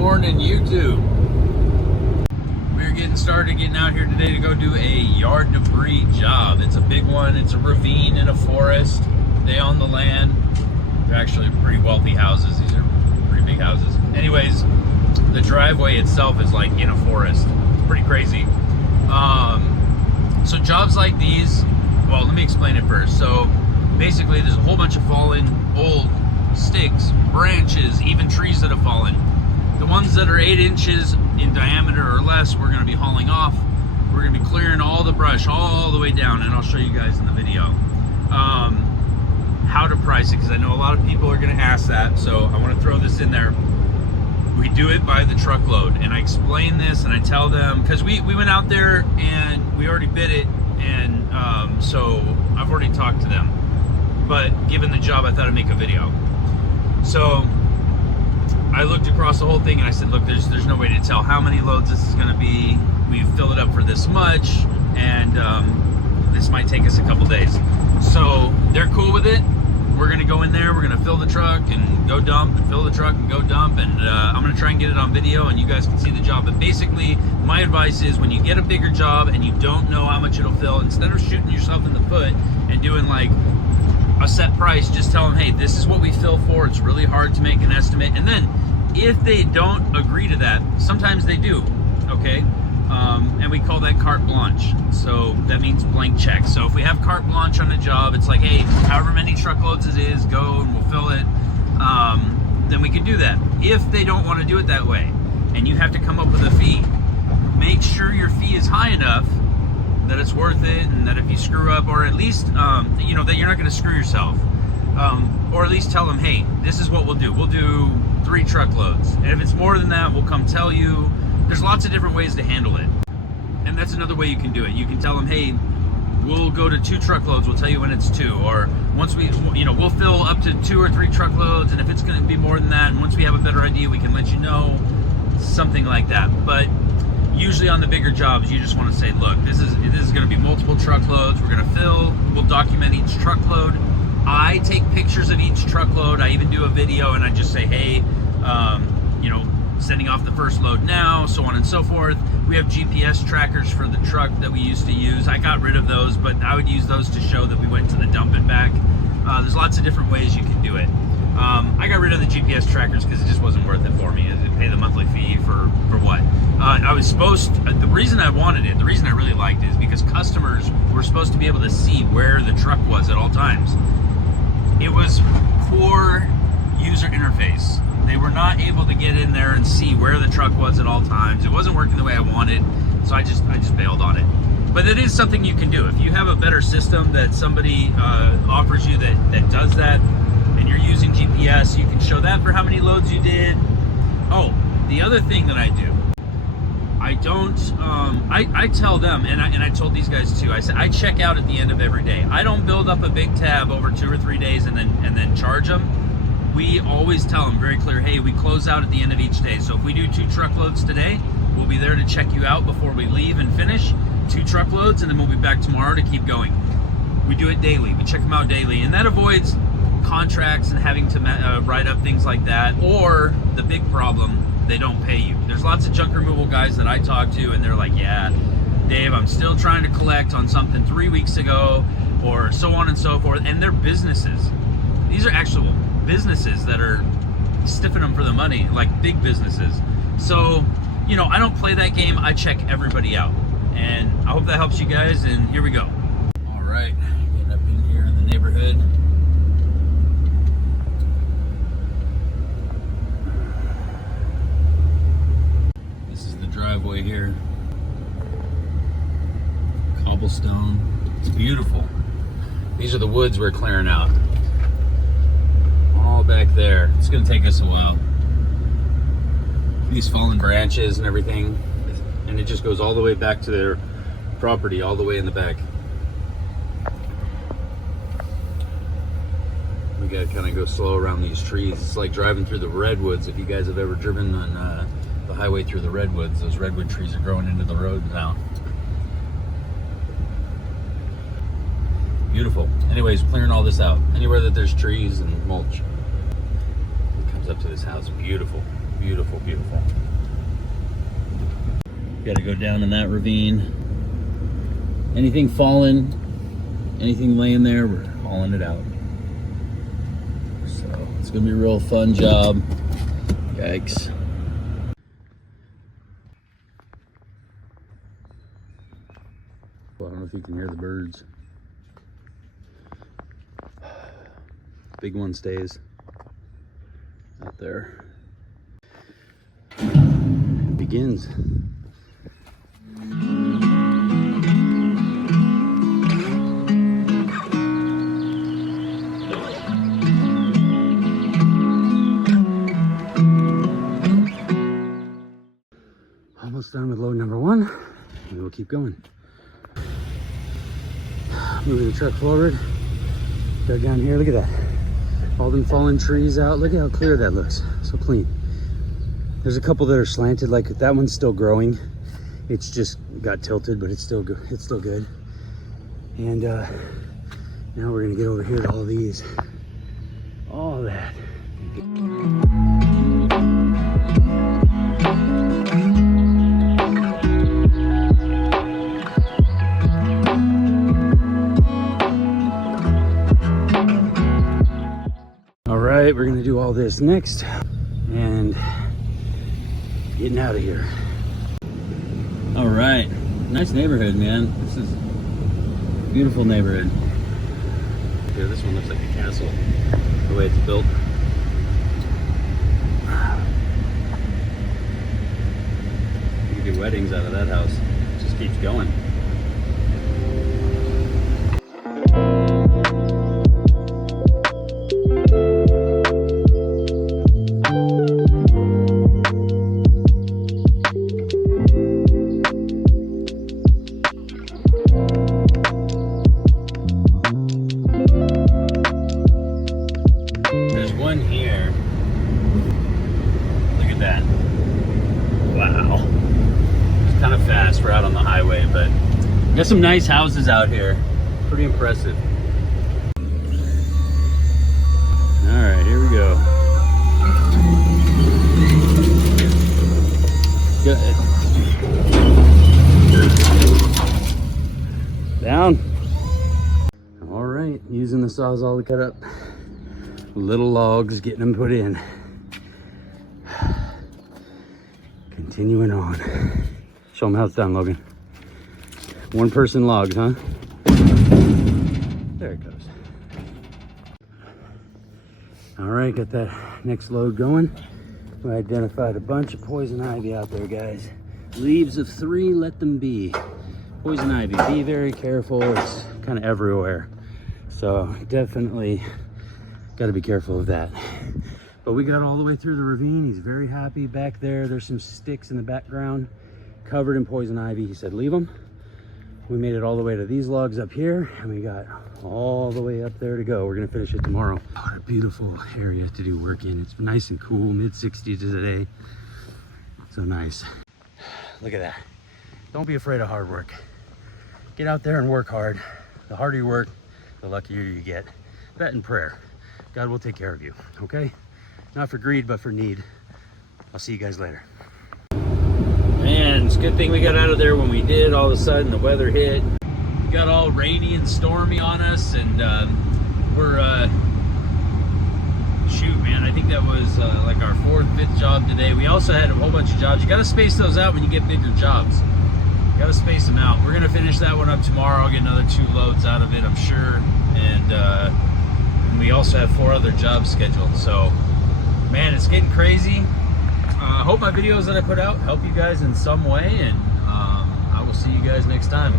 Morning, YouTube. We're getting started, getting out here today to go do a yard debris job. It's a big one. It's a ravine in a forest. They own the land. They're actually pretty wealthy houses. These are pretty big houses. Anyways, the driveway itself is like in a forest. It's pretty crazy. So jobs like these, well, let me explain it first. So basically there's a whole bunch of fallen old sticks, branches, even trees that have fallen. The ones that are 8 inches in diameter or less, we're going to be hauling off. We're going to be clearing all the brush all the way down, and I'll show you guys in the video how to price it, because I know a lot of people are going to ask that, so I want to throw this in there. We do it by the truckload, and I explain this and I tell them, because we went out there and we already bid it, and so I've already talked to them, but given the job I thought I'd make a video. So I looked across the whole thing and I said, look, there's no way to tell how many loads this is going to be. We've filled it up for this much, and this might take us a couple days. So they're cool with it. We're going to go in there, we're going to fill the truck and go dump, and fill the truck and go dump, and I'm going to try and get it on video and you guys can see the job. But basically, my advice is when you get a bigger job and you don't know how much it'll fill, instead of shooting yourself in the foot and doing like a set price, just tell them, hey, this is what we fill for. It's really hard to make an estimate. And then if they don't agree to that, sometimes they do, okay? And we call that carte blanche. So that means blank check. So if we have carte blanche on a job, it's like, hey, however many truckloads it is, go and we'll fill it. Then we can do that. If they don't want to do it that way and you have to come up with a fee, make sure your fee is high enough that it's worth it, and that if you screw up, or at least you know that you're not going to screw yourself, or at least tell them, hey, this is what we'll do. We'll do 3 truckloads, and if it's more than that, we'll come tell you. There's lots of different ways to handle it, and that's another way you can do it. You can tell them, hey, we'll go to 2 truckloads. We'll tell you when it's 2, or once we, we'll fill up to 2 or 3 truckloads, and if it's going to be more than that, and once we have a better idea, we can let you know, something like that. But usually on the bigger jobs, you just want to say, look, this is going to be multiple truckloads. We're going to fill. We'll document each truckload. I take pictures of each truckload. I even do a video, and I just say, hey, sending off the first load now, so on and so forth. We have GPS trackers for the truck that we used to use. I got rid of those, but I would use those to show that we went to the dump and back. There's lots of different ways you can do it. I got rid of the GPS trackers because it just wasn't worth it for me. To pay the monthly fee for what? I was supposed to, the reason I wanted it, the reason I really liked it, is because customers were supposed to be able to see where the truck was at all times. It was poor user interface. They were not able to get in there and see where the truck was at all times. It wasn't working the way I wanted, so I just bailed on it. But it is something you can do. If you have a better system that somebody offers you that does that, and you're using GPS, you can show that for how many loads you did. Oh, the other thing that I do, I don't, I tell them, and I told these guys too, I said, I check out at the end of every day. I don't build up a big tab over 2 or 3 days and then charge them. We always tell them very clear, hey, we close out at the end of each day. So if we do 2 truckloads today, we'll be there to check you out before we leave and finish 2 truckloads, and then we'll be back tomorrow to keep going. We do it daily. We check them out daily, and that avoids contracts and having to write up things like that, or the big problem, they don't pay you. There's lots of junk removal guys that I talk to, and they're like, yeah, Dave, I'm still trying to collect on something 3 weeks ago, or so on and so forth. And they're businesses. These are actual businesses that are stiffing them for the money, like big businesses. So, I don't play that game. I check everybody out, and I hope that helps you guys. And here we go. All right, getting up in here in the neighborhood. Driveway here, cobblestone. It's beautiful. These are the woods we're clearing out, all back there. It's gonna take us a while. These fallen branches and everything, and it just goes all the way back to their property, all the way in the back. We gotta kind of go slow around these trees. It's like driving through the redwoods. If you guys have ever driven on the highway through the redwoods, those redwood trees are growing into the road now. Beautiful. Anyways, clearing all this out. Anywhere that there's trees and mulch. It comes up to this house. Beautiful. Beautiful, beautiful. Got to go down in that ravine. Anything falling, anything laying there, we're hauling it out. So it's gonna be a real fun job. Yikes. Well, I don't know if you can hear the birds. Big one stays out there. It begins. Almost done with load number one, and we'll keep going. Moving the truck forward. Go down here, look at that. All them fallen trees out. Look at how clear that looks, so clean. There's a couple that are slanted, like that one's still growing. It's just got tilted, but it's still good. It's still good. And now we're gonna get over here to all these. All that. We're gonna do all this next and getting out of here. All right, nice neighborhood, man. This is a beautiful neighborhood. Here, this one looks like a castle, the way it's built. You can do weddings out of that house. It just keeps going. We're out on the highway, but got some nice houses out here. Pretty impressive. All right, here we go. Good. Down. All right, using the Sawzall to cut up little logs, getting them put in. Continuing on. Show them how it's done, Logan. One person logs, huh? There it goes. All right, got that next load going. We identified a bunch of poison ivy out there, guys. Leaves of 3, let them be. Poison ivy, be very careful. It's kind of everywhere. So definitely got to be careful of that. But we got all the way through the ravine. He's very happy back there. There's some sticks in the background covered in poison ivy. He said leave them. We made it all the way to these logs up here, and we got all the way up there to go. We're gonna finish it tomorrow. What a beautiful area to do work in. It's nice and cool, mid-60s today. So nice. Look at that. Don't be afraid of hard work. Get out there and work hard. The harder you work, the luckier you get. That and prayer. God will take care of you, okay? Not for greed, but for need. I'll see you guys later. Man, it's a good thing we got out of there when we did. All of a sudden the weather hit. It got all rainy and stormy on us, and we're shoot, man, I think that was like our 4th, 5th job today. We also had a whole bunch of jobs. You got to space those out when you get bigger jobs. You got to space them out. We're gonna finish that one up tomorrow. I'll get another 2 loads out of it, I'm sure. And we also have 4 other jobs scheduled. So man, it's getting crazy. I hope my videos that I put out help you guys in some way, and I will see you guys next time.